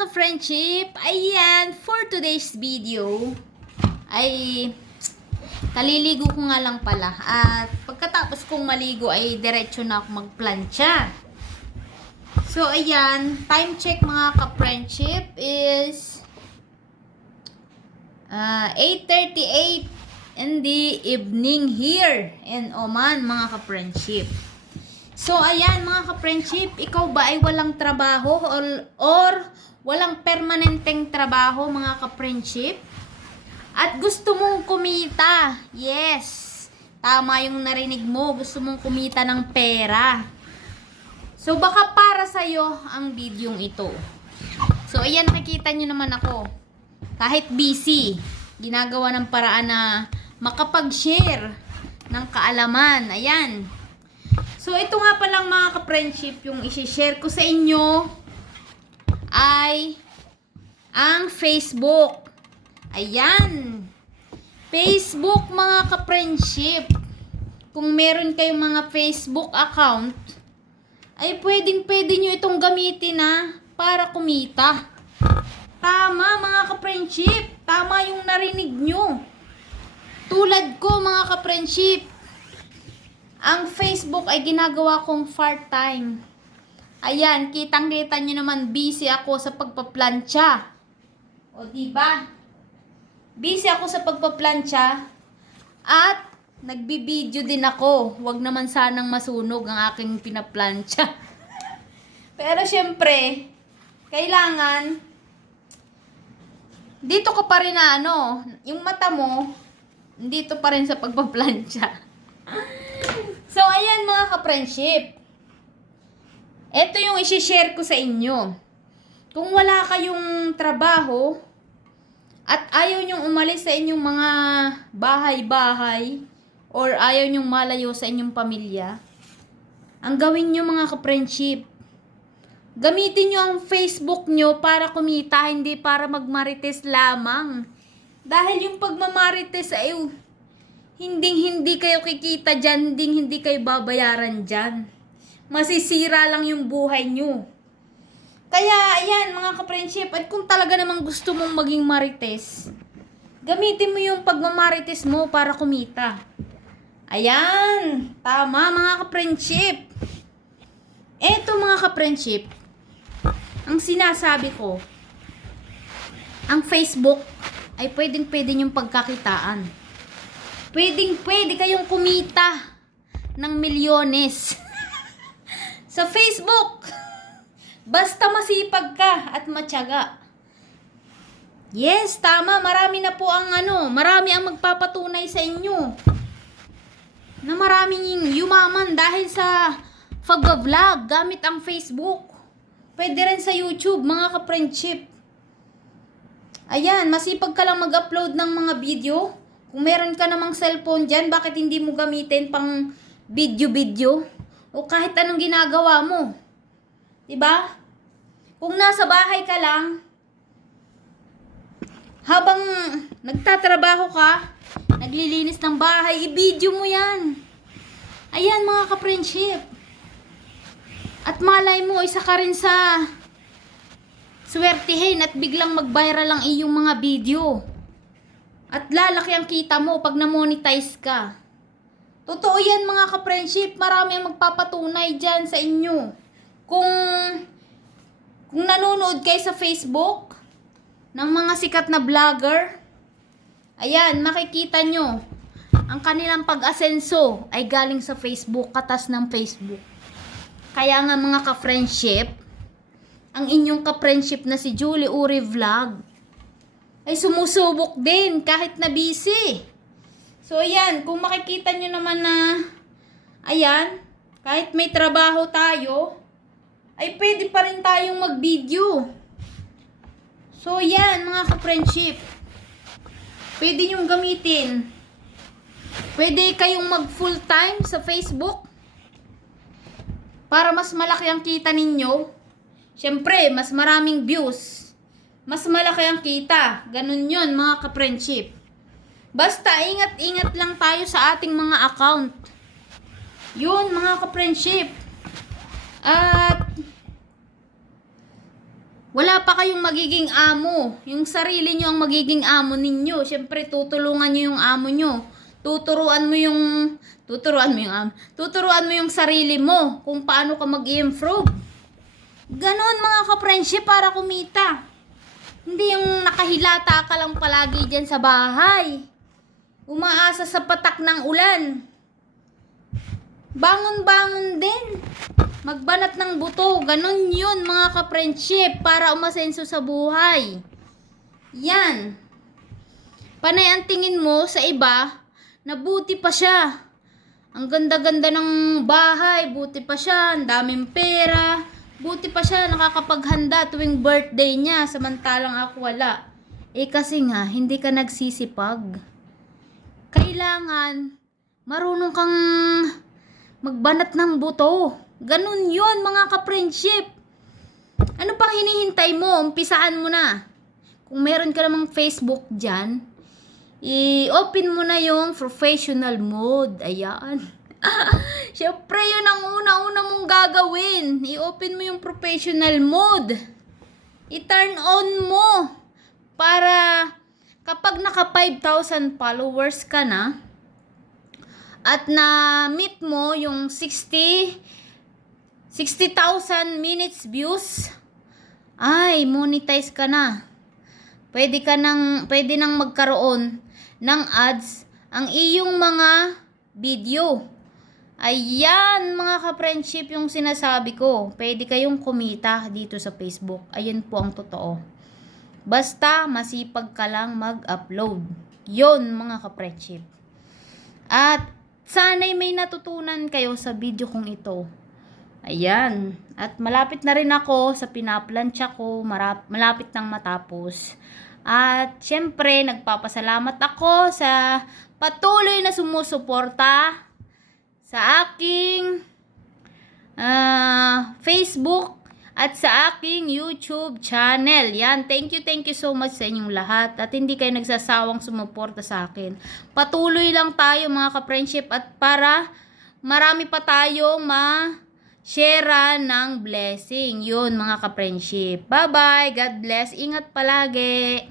ka-friendship, ayan, for today's video, ay kaliligo ko nga lang pala. At pagkatapos kong maligo ay diretso na ako magplancha. So, ayan, time check mga ka-friendship is 8:38 in the evening here in Oman mga ka-friendship. So, ayan mga ka-friendship, ikaw ba ay walang trabaho or walang permanenteng trabaho mga ka-friendship? At gusto mong kumita? Yes, tama yung narinig mo, gusto mong kumita ng pera. So, baka para sa'yo ang videong ito. So, ayan, nakikita nyo naman ako. Kahit busy, ginagawa ng paraan na makapag-share ng kaalaman. Ayan. So, ito nga palang mga ka-friendship, yung isi-share ko sa inyo ay ang Facebook. Ayan. Facebook mga ka-friendship. Kung meron kayong mga Facebook account, ay pwedeng-pwede nyo itong gamitin para kumita. Tama mga ka-friendship. Tama yung narinig nyo. Tulad ko mga ka-friendship, ang Facebook ay ginagawa kong part-time. Ayan, kitang-kita nyo naman, busy ako sa pagpaplantsa. O diba? Busy ako sa pagpaplantsa at nagbibideo din ako. Huwag naman sanang masunog ang aking pinaplantsa. Pero syempre, kailangan dito ko pa rin yung mata mo, dito pa rin sa pagpaplantsa. So, ayan mga ka-friendship. Ito yung isi-share ko sa inyo. Kung wala kayong trabaho at ayaw nyong umalis sa inyong mga bahay-bahay or ayaw nyong malayo sa inyong pamilya, ang gawin nyo mga ka-friendship, gamitin nyo ang Facebook nyo para kumita, hindi para magmarites lamang. Dahil yung pagmamarites ay hindi kayo kikita dyan, hindi kayo babayaran dyan. Masisira lang yung buhay nyo. Kaya, ayan mga ka-friendship, at kung talaga namang gusto mong maging marites, gamitin mo yung pagmamarites mo para kumita. Ayan, tama mga ka-friendship. Eto mga ka-friendship, ang sinasabi ko, ang Facebook ay pwedeng-pwede yung pagkakitaan. Pwedeng-pwede kayong kumita ng milyones sa Facebook. Basta masipag ka at matyaga. Yes, tama. Marami na po marami ang magpapatunay sa inyo na maraming yumaman dahil sa pag-vlog gamit ang Facebook. Pwede rin sa YouTube, mga ka-friendship. Ayan, masipag ka lang mag-upload ng mga video. Kung meron ka namang cellphone dyan, bakit hindi mo gamitin pang video-video? O kahit anong ginagawa mo. Diba? Kung nasa bahay ka lang, habang nagtatrabaho ka, naglilinis ng bahay, i-video mo yan. Ayan mga ka-friendship. At malay mo, isa ka rin sa swertihin at biglang mag-viral ang iyong mga video. At lalaki ang kita mo pag na-monetize ka. Totoo yan mga ka-friendship. Marami ang magpapatunay dyan sa inyo. Kung nanonood kayo sa Facebook ng mga sikat na vlogger, ayan, makikita nyo. Ang kanilang pag-asenso ay galing sa Facebook, katas ng Facebook. Kaya nga mga ka-friendship, ang inyong ka-friendship na si Julie Uri Vlog ay sumusubok din kahit na busy. So, ayan, kung makikita nyo naman na, ayan, kahit may trabaho tayo, ay pwede pa rin tayong mag-video. So, ayan, mga ka-friendship, pwede nyong gamitin. Pwede kayong mag-full time sa Facebook para mas malaki ang kita ninyo. Siyempre, mas maraming views, mas malaki ang kita. Ganun yun mga ka-friendship. Basta ingat-ingat lang tayo sa ating mga account. Yun mga ka-friendship. At Wala pa kayong magiging amo. Yung sarili nyo ang magiging amo ninyo. Siyempre, tutulungan nyo yung amo nyo. Tuturuan mo yung sarili mo kung paano ka mag-improve. Ganon mga ka-friendship para kumita. Hindi yung nakahilata ka lang palagi dyan sa bahay. Umaasa sa patak ng ulan. Bangon-bangon din. Magbanat ng buto. Ganon yun mga ka-friendship para umasenso sa buhay. Yan. Panay ang tingin mo sa iba na buti pa siya. Ang ganda-ganda ng bahay. Buti pa siya. Ang daming pera. Buti pa siya nakakapaghanda tuwing birthday niya. Samantalang ako wala. Kasi nga, hindi ka nagsisipag. Kailangan marunong kang magbanat ng buto. Ganun yun mga ka-friendship. Ano pang hinihintay mo? Umpisaan mo na. Kung meron ka namang Facebook dyan, i-open mo na yung professional mode. Ayan. Siyempre yun ang una-una mong gagawin. I-open mo yung professional mode. I-turn on mo. Para kapag naka 5,000 followers ka na, at na-meet mo yung 60,000 minutes views, ay, monetize ka na. Pwede nang magkaroon ng ads ang iyong mga video. Ayan, mga ka-friendship, yung sinasabi ko. Pwede kayong kumita dito sa Facebook. Ayan po ang totoo. Basta masipag ka lang mag-upload. Yon mga ka-friendship. At sana'y may natutunan kayo sa video kong ito. Ayan. At malapit na rin ako sa pinaplansya ko. Malapit nang matapos. At syempre, nagpapasalamat ako sa patuloy na sumusuporta sa aking Facebook at sa aking YouTube channel. Yan, thank you so much sa inyong lahat. At hindi kayo nagsasawang sumuporta sa akin. Patuloy lang tayo mga ka-friendship at para marami pa tayong share ng blessing. Yun mga ka-friendship. Bye-bye. God bless. Ingat palagi.